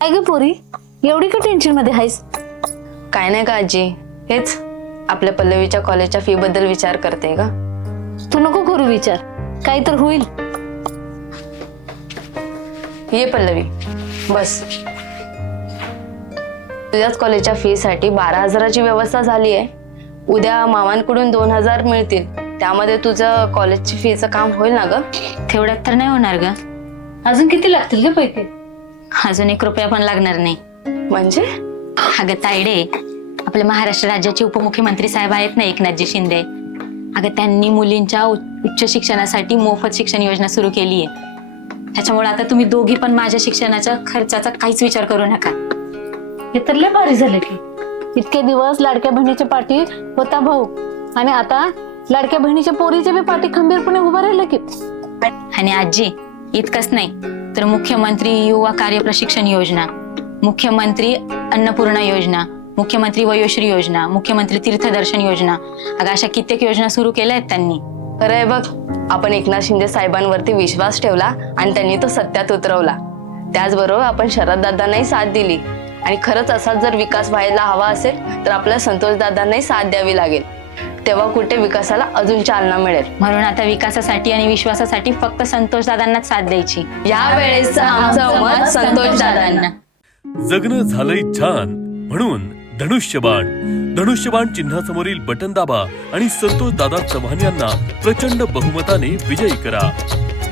काय ग पोरी, एवढी का टेन्शन मध्ये आहेस? काय नाही का आजी, हेच आपल्या पल्लवीच्या कॉलेजच्या फी बद्दल विचार करते का. तू नको करू विचार, काही तर होईल. ये पल्लवी बस. तुझ्याच कॉलेजच्या फी साठी 12,000ची व्यवस्था झाली आहे. उद्या मामांकडून 2,000 मिळतील, त्यामध्ये तुझं कॉलेजची फीचं काम होईल ना ग. तेवढ्यात तर नाही होणार ग. अजून किती लागतील ग पैसे? अजून 1 रुपया पण लागणार नाही. म्हणजे अगं तायडे, आपल्या महाराष्ट्र राज्याचे उपमुख्यमंत्री साहेब आहेत ना, एकनाथजी शिंदे. अगं त्यांनी मुलींच्या उच्च शिक्षणासाठी मोफत शिक्षण योजना सुरू केली आहे. त्याच्यामुळे आता तुम्ही दोघी पण माझ्या शिक्षणाच्या खर्चाचा काहीच विचार करू नका. हे तर लय भारी झालं की. इतके दिवस लाडक्या बहिणीच्या पाठी होता भाऊ, आणि आता लाडक्या बहिणीच्या पोरीच्या बी पाठी खंबीरपणे उभं राहिलं की. आणि आजी, इतकंच नाही तर मुख्यमंत्री युवा कार्य प्रशिक्षण योजना, मुख्यमंत्री अन्नपूर्णा योजना, मुख्यमंत्री वयोश्री योजना, मुख्यमंत्री तीर्थदर्शन योजना, अगं अशा कित्येक योजना सुरू केल्या आहेत त्यांनी. खरं आहे बघ, आपण एकनाथ शिंदे साहेबांवरती विश्वास ठेवला आणि त्यांनी तो सत्यात उतरवला. त्याचबरोबर आपण शरददादांनाही साथ दिली, आणि खरंच असाच जर विकास व्हायला हवा असेल तर आपल्या संतोषदादांनाही साथ द्यावी लागेल. तेव्हा कुठे विकासाला अजून चालना मिळेल. म्हणून आता विकासासाठी आणि विश्वासासाठी फक्त संतोषदादांनाच साथ द्यायची. यावेळेस आमचं मत संतोषदादांना. जगणं झालंय छान म्हणून धनुष्यबाण चिन्हासमोरील बटन दाबा आणि संतोष दादा चव्हाण यांना प्रचंड बहुमताने विजयी करा.